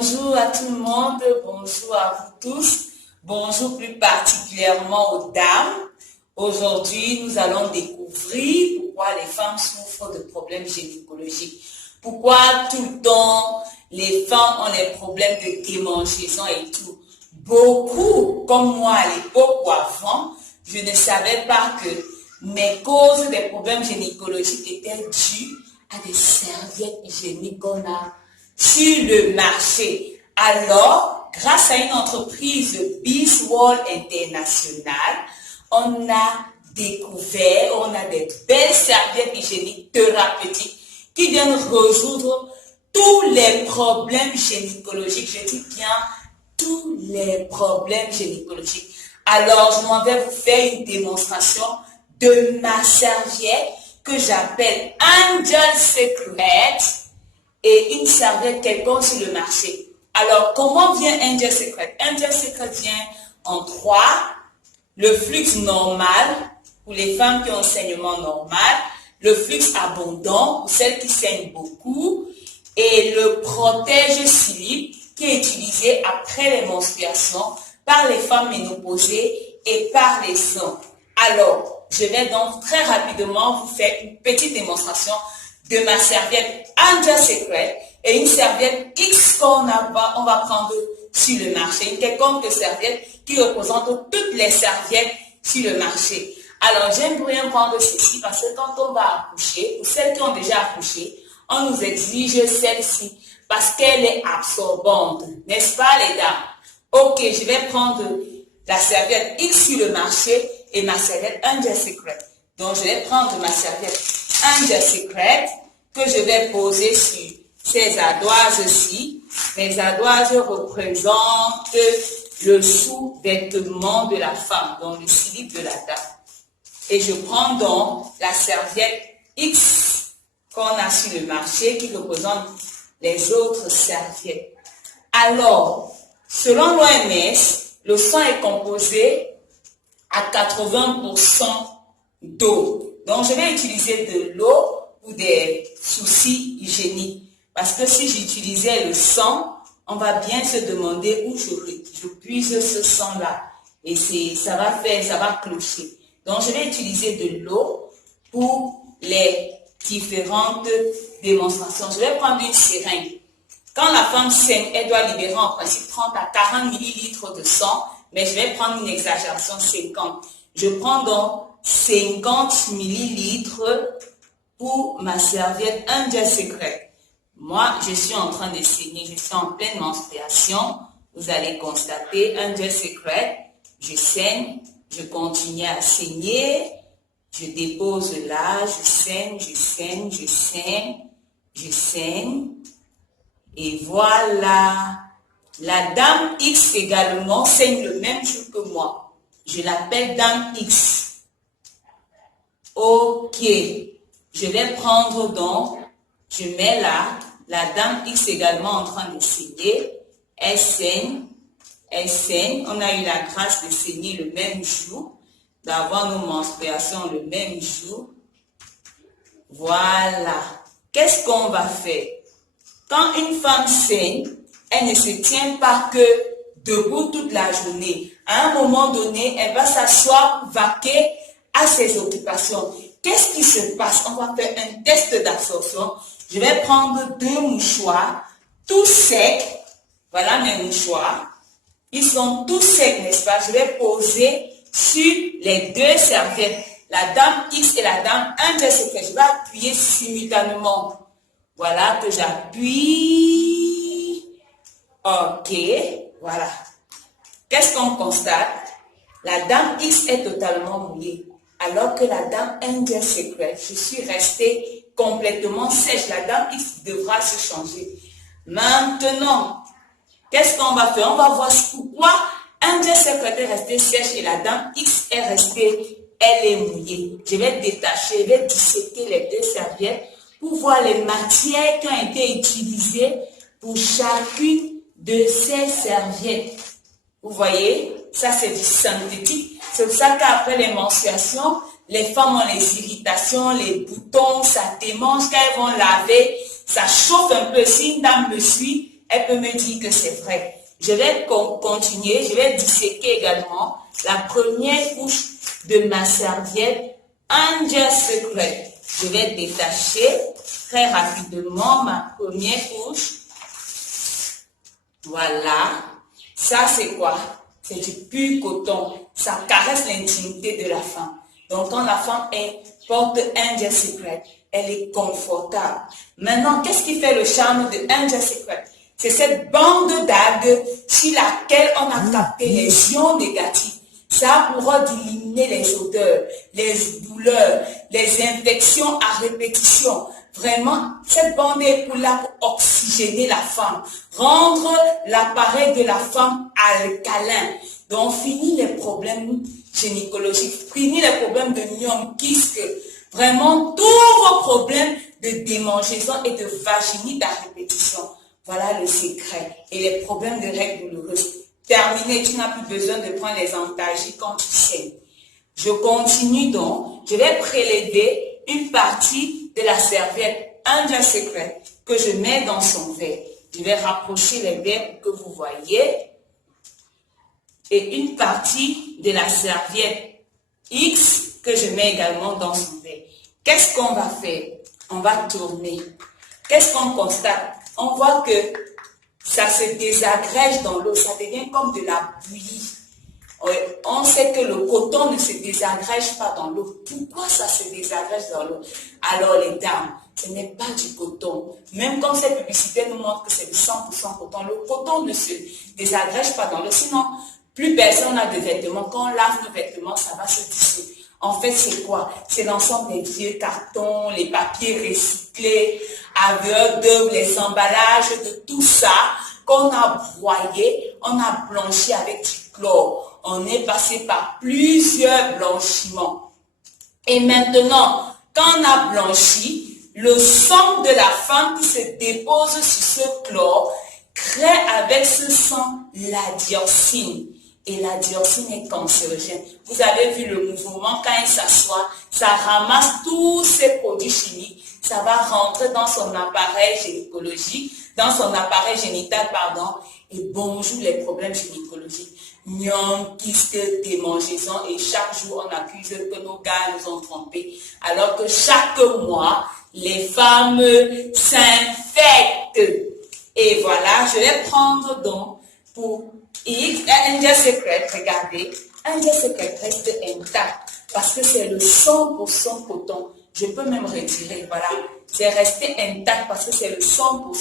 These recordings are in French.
Bonjour à tout le monde, bonjour à vous tous, bonjour plus particulièrement aux dames. Aujourd'hui, nous allons découvrir pourquoi les femmes souffrent de problèmes gynécologiques. Pourquoi tout le temps les femmes ont des problèmes de démangeaison et tout. Beaucoup, comme moi à l'époque ou avant, je ne savais pas que mes causes des problèmes gynécologiques étaient dues à des serviettes hygiéniques qu'on a sur le marché. Alors, grâce à une entreprise Beeswall International, on a découvert, on a des belles serviettes hygiéniques thérapeutiques qui viennent résoudre tous les problèmes gynécologiques. Je dis bien tous les problèmes gynécologiques. Alors, je m'en vais vous faire une démonstration de ma serviette que j'appelle Angel Secret et une serviette quelconque sur le marché. Alors, comment vient Angel Secret? Angel Secret vient en 3, le flux normal pour les femmes qui ont un saignement normal, le flux abondant pour celles qui saignent beaucoup et le protège slip qui est utilisé après les menstruations par les femmes ménopausées et par les hommes. Alors, je vais donc très rapidement vous faire une petite démonstration de ma serviette Angel Secret et une serviette X qu'on va prendre sur le marché, une quelconque serviette qui représente toutes les serviettes sur le marché. Alors, j'aime bien prendre ceci parce que quand on va accoucher, ou celles qui ont déjà accouché, on nous exige celle-ci parce qu'elle est absorbante, n'est-ce pas les dames? Ok, je vais prendre la serviette X sur le marché et ma serviette Angel Secret. Donc, je vais prendre ma serviette Angel Secret que je vais poser sur ces ardoises-ci. Les ardoises représentent le sous-vêtement de la femme, donc le slip de la dame. Et je prends donc la serviette X qu'on a sur le marché qui représente les autres serviettes. Alors, selon l'OMS, le sang est composé à 80% d'eau. Donc, je vais utiliser de l'eau pour des soucis hygiéniques. Parce que si j'utilisais le sang, on va bien se demander où je puise ce sang-là. Et ça va clocher. Donc, je vais utiliser de l'eau pour les différentes démonstrations. Je vais prendre une seringue. Quand la femme saigne, elle doit libérer en principe 30 à 40 millilitres de sang, mais je vais prendre une exagération 50. Je prends donc 50 millilitres pour ma serviette Angel Secret. Moi, je suis en train de saigner, je suis en pleine menstruation. Vous allez constater Angel Secret, je saigne, je continue à saigner, je dépose là, je saigne, je saigne, je saigne, je saigne. Et voilà, la dame X également saigne le même jour que moi. Je l'appelle dame X. Ok, je vais prendre donc, je mets là, la dame X également en train de saigner. Elle saigne, on a eu la grâce de saigner le même jour, d'avoir nos menstruations le même jour. Voilà, qu'est-ce qu'on va faire? Quand une femme saigne, elle ne se tient pas que debout toute la journée. À un moment donné, elle va s'asseoir pour vaquer à ses occupations. Qu'est-ce qui se passe? On va faire un test d'absorption. Je vais prendre 2 mouchoirs, tout secs. Voilà mes mouchoirs. Ils sont tous secs, n'est-ce pas? Je vais poser sur les 2 serviettes, la dame X et la dame Angel Secret. Je vais appuyer simultanément. Voilà que j'appuie. Ok, voilà. Qu'est-ce qu'on constate? La dame X est totalement mouillée. Alors que la dame Angel Secret, je suis restée complètement sèche. La dame X devra se changer. Maintenant, qu'est-ce qu'on va faire? On va voir pourquoi Angel Secret est restée sèche et la dame X est restée, elle est mouillée. Je vais détacher, je vais disséquer les 2 serviettes pour voir les matières qui ont été utilisées pour chacune de ces serviettes. Vous voyez, ça c'est du synthétique. C'est pour ça qu'après les menstruations, les femmes ont les irritations, les boutons, ça démange. Quand elles vont laver, ça chauffe un peu. Si une dame me suit, elle peut me dire que c'est vrai. Je vais continuer, je vais disséquer également la première couche de ma serviette Angel Secret. Je vais détacher très rapidement ma première couche. Voilà. Ça, c'est quoi? C'est du pur coton. Ça caresse l'intimité de la femme. Donc, quand la femme porte Angel Secret, elle est confortable. Maintenant, qu'est-ce qui fait le charme de Angel Secret? C'est cette bande d'algues sur laquelle on a capté les ions négatifs. Ça pourra éliminer les odeurs, les douleurs, les infections à répétition. Vraiment, cette bande est là pour oxygéner la femme, rendre l'appareil de la femme alcalin. Donc, fini les problèmes gynécologiques, fini les problèmes de myome, kyste, vraiment tous vos problèmes de démangeaison et de vaginite à répétition. Voilà le secret. Et les problèmes de règles douloureuses. Terminé, tu n'as plus besoin de prendre les antalgiques quand tu saignes. Je continue donc. Je vais prélever une partie de la serviette Angel Secret que je mets dans son verre. Je vais rapprocher les verres pour que vous voyez. Et une partie de la serviette X que je mets également dans son verre. Qu'est-ce qu'on va faire? On va tourner. Qu'est-ce qu'on constate? On voit que ça se désagrège dans l'eau, ça devient comme de la bouillie. On sait que le coton ne se désagrège pas dans l'eau. Pourquoi ça se désagrège dans l'eau? Alors les dames, ce n'est pas du coton. Même quand cette publicité nous montre que c'est du 100% coton, le coton ne se désagrège pas dans l'eau. Sinon, plus personne n'a de vêtements. Quand on lave nos vêtements, ça va se tisser. En fait, c'est quoi? C'est l'ensemble des vieux cartons, les papiers recyclés, aveugles, les emballages, de tout ça qu'on a broyé, on a blanchi avec du chlore. On est passé par plusieurs blanchiments. Et maintenant, quand on a blanchi, le sang de la femme qui se dépose sur ce chlore crée avec ce sang la dioxine. Et la dioxine est cancérogène. Vous avez vu le mouvement, quand il s'assoit, ça ramasse tous ces produits chimiques, ça va rentrer dans son appareil gynécologique, dans son appareil génital, pardon, et bonjour les problèmes gynécologiques. Myome, kyste, démangeaison, et chaque jour on accuse que nos gars nous ont trompés. Alors que chaque mois, les femmes s'infectent. Et voilà, je vais prendre donc pour X, Angel Secret, regardez, Angel Secret reste intact parce que c'est le 100% coton. Je peux même retirer, voilà. C'est resté intact parce que c'est le 100%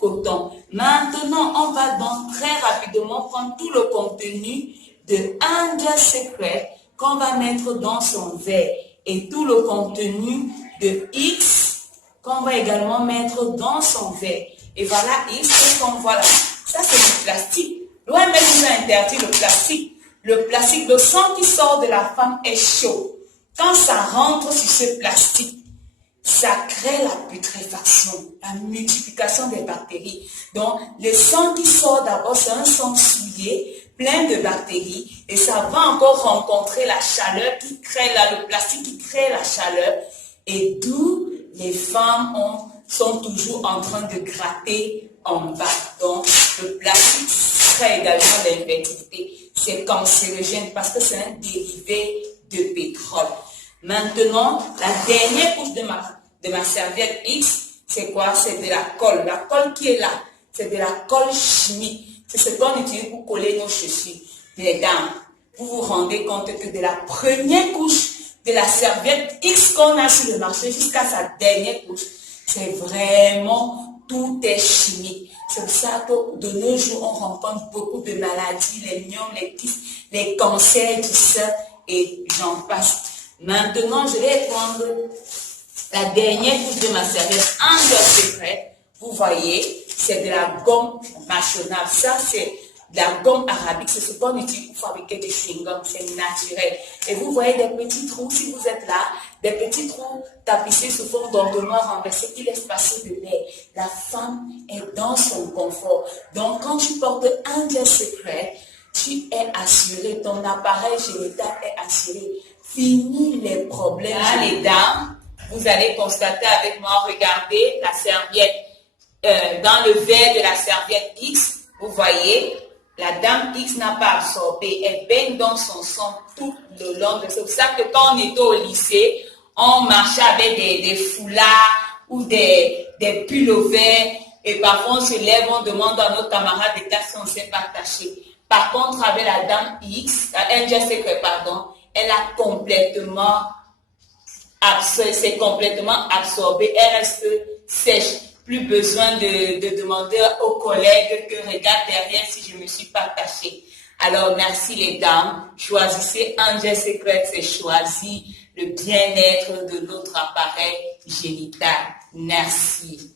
coton. Maintenant, on va donc très rapidement prendre tout le contenu de Angel Secret qu'on va mettre dans son verre et tout le contenu de X qu'on va également mettre dans son verre. Et voilà, X, ce qu'on voit là, ça c'est du plastique. L'OMS nous a interdit le plastique. Le plastique, le sang qui sort de la femme est chaud. Quand ça rentre sur ce plastique, ça crée la putréfaction, la multiplication des bactéries. Donc, le sang qui sort d'abord, c'est un sang souillé, plein de bactéries, et ça va encore rencontrer la chaleur qui crée là, le plastique qui crée la chaleur, et d'où les femmes sont toujours en train de gratter en bas. Donc, le plastique crée également l'infertilité. C'est cancérogène parce que c'est un dérivé de pétrole. Maintenant, la dernière couche de ma serviette X, c'est quoi? C'est de la colle. La colle qui est là, c'est de la colle chimique. C'est ce qu'on utilise pour coller nos chaussures. Les dames, vous vous rendez compte que de la première couche de la serviette X qu'on a sur le marché jusqu'à sa dernière couche, c'est vraiment, tout est chimique. C'est pour ça que de nos jours, on rencontre beaucoup de maladies, les myomes, les kystes, les cancers, tout ça, et j'en passe. Maintenant, je vais prendre la dernière couche de ma serviette Angel Secret. Vous voyez, c'est de la gomme mâchonnable. Ça, c'est de la gomme arabique. C'est ce qu'on utilise pour fabriquer des chewing-gums. C'est naturel. Et vous voyez des petits trous, si vous êtes là, des petits trous tapissés sous forme d'entonnoir renversé qui laissent passer de l'air. La femme est dans son confort. Donc, quand tu portes Angel Secret, tu es assuré. Ton appareil génital est assuré. Fini les problèmes. Là, les dames, vous allez constater avec moi, regardez la serviette dans le verre de la serviette X, vous voyez, la dame X n'a pas absorbé. Elle baigne dans son sang tout le long. C'est pour ça que quand on était au lycée, on marchait avec des foulards ou des pullovers. Et parfois, on se lève, on demande à notre camarade de classe si on ne sait pas attacher. Par contre, avec la dame X, Angel Secret, pardon, elle a complètement c'est complètement absorbé. Elle reste sèche. Plus besoin de demander aux collègues que regarde derrière si je ne me suis pas attachée. Alors, merci les dames. Choisissez Angel Secret et choisissez le bien-être de notre appareil génital. Merci.